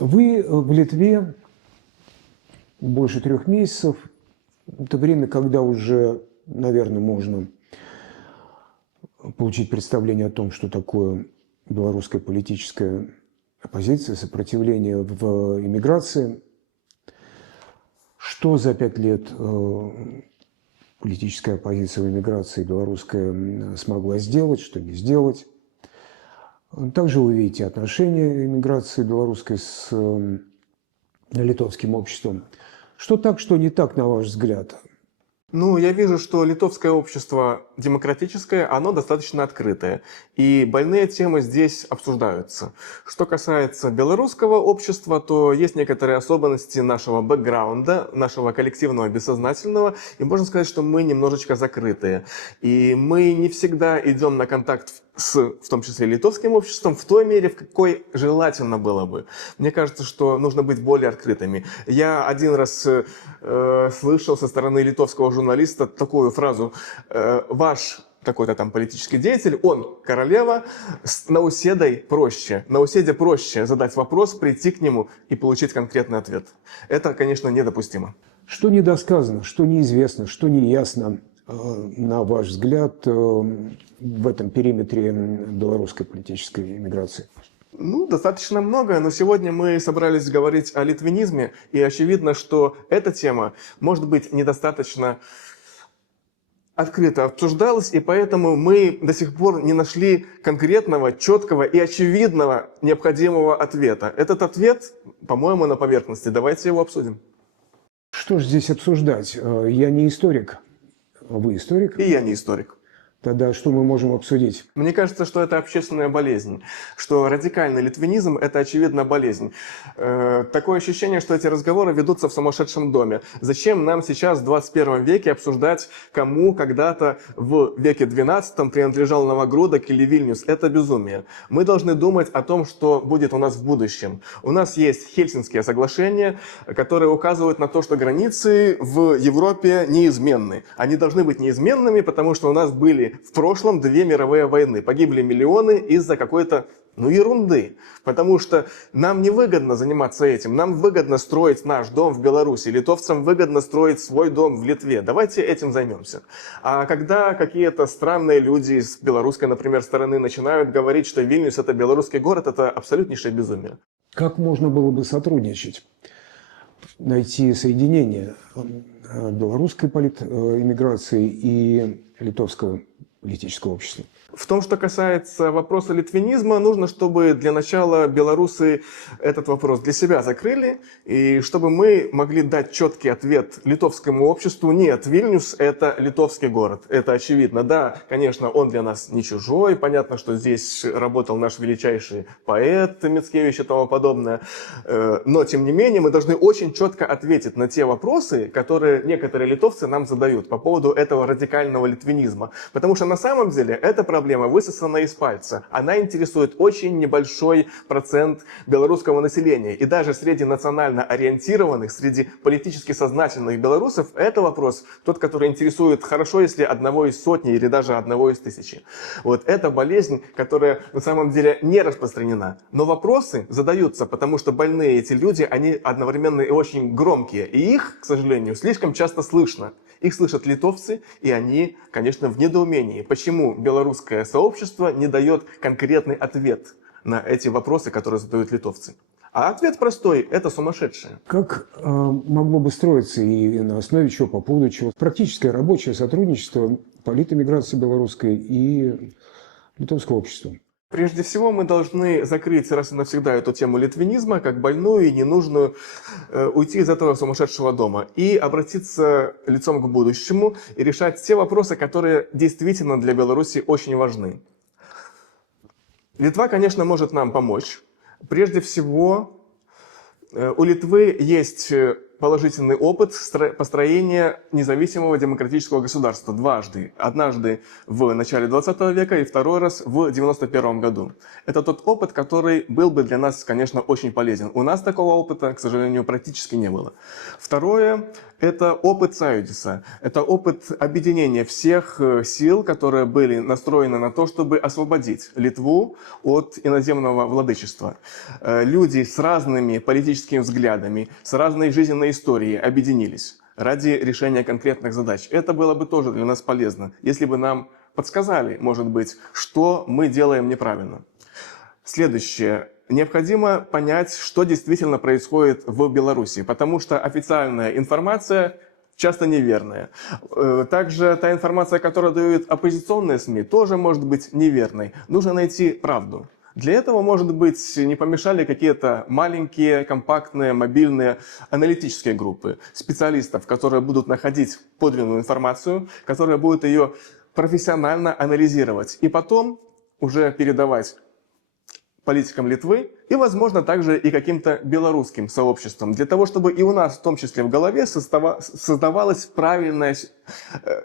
Вы в Литве больше 3 месяцев. Это время, когда уже, наверное, можно получить представление о том, что такое белорусская политическая оппозиция, сопротивление в эмиграции. Что за 5 лет политическая оппозиция в эмиграции белорусская смогла сделать, что не сделать. Также вы видите отношения эмиграции белорусской с литовским обществом. Что так, что не так, на ваш взгляд? Ну, я вижу, что литовское общество демократическое, оно достаточно открытое. И больные темы здесь обсуждаются. Что касается белорусского общества, то есть некоторые особенности нашего бэкграунда, нашего коллективного бессознательного. И можно сказать, что мы немножечко закрытые. И мы не всегда идем на контакт в том числе литовским обществом, в той мере, в какой желательно было бы. Мне кажется, что нужно быть более открытыми. Я один раз слышал со стороны литовского журналиста такую фразу: «Ваш какой-то там политический деятель, он королева, с Науседой проще. Науседе проще задать вопрос, прийти к нему и получить конкретный ответ». Это, конечно, недопустимо. Что недосказано, что неизвестно, что неясно, на ваш взгляд, в этом периметре белорусской политической эмиграции? Ну, достаточно много, но сегодня мы собрались говорить о литвинизме, и очевидно, что эта тема, может быть, недостаточно открыто обсуждалась, и поэтому мы до сих пор не нашли конкретного, четкого и очевидного необходимого ответа. Этот ответ, по-моему, на поверхности. Давайте его обсудим. Что же здесь обсуждать? Я не историк. Вы историк? И я не историк. Тогда что мы можем обсудить? Мне кажется, что это общественная болезнь, что радикальный литвинизм – это, очевидно, болезнь. Такое ощущение, что эти разговоры ведутся в сумасшедшем доме. Зачем нам сейчас в 21 веке обсуждать, кому когда-то в веке XII принадлежал Новогрудок или Вильнюс? Это безумие. Мы должны думать о том, что будет у нас в будущем. У нас есть Хельсинские соглашения, которые указывают на то, что границы в Европе неизменны. Они должны быть неизменными, потому что у нас были в прошлом 2 мировые войны. Погибли миллионы из-за какой-то, ерунды. Потому что нам невыгодно заниматься этим. Нам выгодно строить наш дом в Беларуси. Литовцам выгодно строить свой дом в Литве. Давайте этим займемся. А когда какие-то странные люди с белорусской, например, стороны начинают говорить, что Вильнюс – это белорусский город, это абсолютнейшее безумие. Как можно было бы сотрудничать? Найти соединение белорусской иммиграции и литовского политического общества? В том, что касается вопроса литвинизма, нужно, чтобы для начала белорусы этот вопрос для себя закрыли, и чтобы мы могли дать четкий ответ литовскому обществу: нет, Вильнюс – это литовский город, это очевидно. Да, конечно, он для нас не чужой, понятно, что здесь работал наш величайший поэт Мицкевич и тому подобное, но, тем не менее, мы должны очень четко ответить на те вопросы, которые некоторые литовцы нам задают по поводу этого радикального литвинизма. Потому что на самом деле эта проблема высосана из пальца. Она интересует очень небольшой процент белорусского населения. И даже среди национально ориентированных, среди политически сознательных белорусов, это вопрос, тот, который интересует хорошо, если одного из сотни или даже одного из тысячи. Вот это болезнь, которая на самом деле не распространена. Но вопросы задаются, потому что больные эти люди, они одновременно и очень громкие. И их, к сожалению, слишком часто слышно. Их слышат литовцы, и они, конечно, в недоумении, почему белорусское сообщество не дает конкретный ответ на эти вопросы, которые задают литовцы. А ответ простой – это сумасшедшие. Как могло бы строиться и на основе чего, по поводу чего практическое рабочее сотрудничество политэмиграции белорусской и литовского общества? Прежде всего, мы должны закрыть раз и навсегда эту тему литвинизма как больную и ненужную, уйти из этого сумасшедшего дома и обратиться лицом к будущему и решать те вопросы, которые действительно для Беларуси очень важны. Литва, конечно, может нам помочь. Прежде всего, у Литвы есть положительный опыт построения независимого демократического государства дважды. Однажды в начале 20 века и второй раз в 1991 году. Это тот опыт, который был бы для нас, конечно, очень полезен. У нас такого опыта, к сожалению, практически не было. Второе, Это опыт Саюдиса, это опыт объединения всех сил, которые были настроены на то, чтобы освободить Литву от иноземного владычества. Люди с разными политическими взглядами, с разной жизненной историей объединились ради решения конкретных задач. Это было бы тоже для нас полезно, если бы нам подсказали, может быть, что мы делаем неправильно. Следующее. Необходимо понять, что действительно происходит в Беларуси, потому что официальная информация часто неверная. Также та информация, которую дают оппозиционные СМИ, тоже может быть неверной. Нужно найти правду. Для этого, может быть, не помешали какие-то маленькие, компактные, мобильные аналитические группы специалистов, которые будут находить подлинную информацию, которые будут ее профессионально анализировать и потом уже передавать политикам Литвы и, возможно, также и каким-то белорусским сообществам, для того, чтобы и у нас, в том числе в голове, создавалась правильная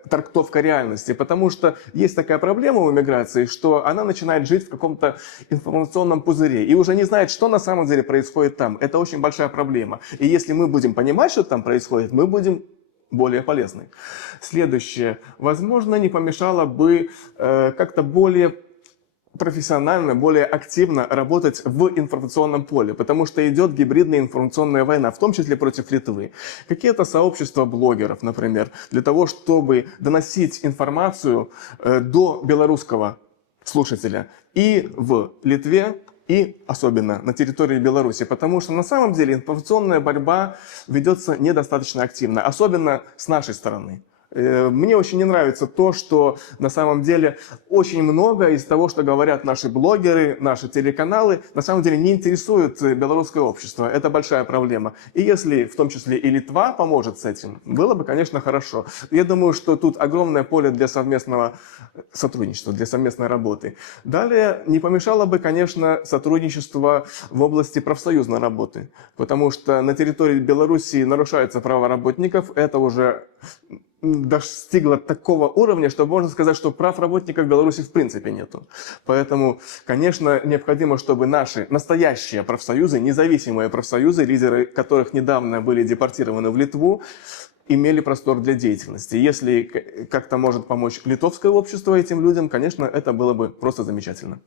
трактовка реальности. Потому что есть такая проблема у иммиграции, что она начинает жить в каком-то информационном пузыре и уже не знает, что на самом деле происходит там. Это очень большая проблема. И если мы будем понимать, что там происходит, мы будем более полезны. Следующее. Возможно, не помешало бы как-то более профессионально, более активно работать в информационном поле, потому что идет гибридная информационная война, в том числе против Литвы. Какие-то сообщества блогеров, например, для того, чтобы доносить информацию до белорусского слушателя и в Литве, и особенно на территории Беларуси, потому что на самом деле информационная борьба ведется недостаточно активно, особенно с нашей стороны. Мне очень не нравится то, что на самом деле очень много из того, что говорят наши блогеры, наши телеканалы, на самом деле не интересует белорусское общество. Это большая проблема. И если в том числе и Литва поможет с этим, было бы, конечно, хорошо. Я думаю, что тут огромное поле для совместного сотрудничества, для совместной работы. Далее не помешало бы, конечно, сотрудничество в области профсоюзной работы, потому что на территории Беларуси нарушаются права работников. Это уже достигла такого уровня, что можно сказать, что прав работников в Беларуси в принципе нету. Поэтому, конечно, необходимо, чтобы наши настоящие профсоюзы, независимые профсоюзы, лидеры которых недавно были депортированы в Литву, имели простор для деятельности. Если как-то может помочь литовское общество этим людям, конечно, это было бы просто замечательно.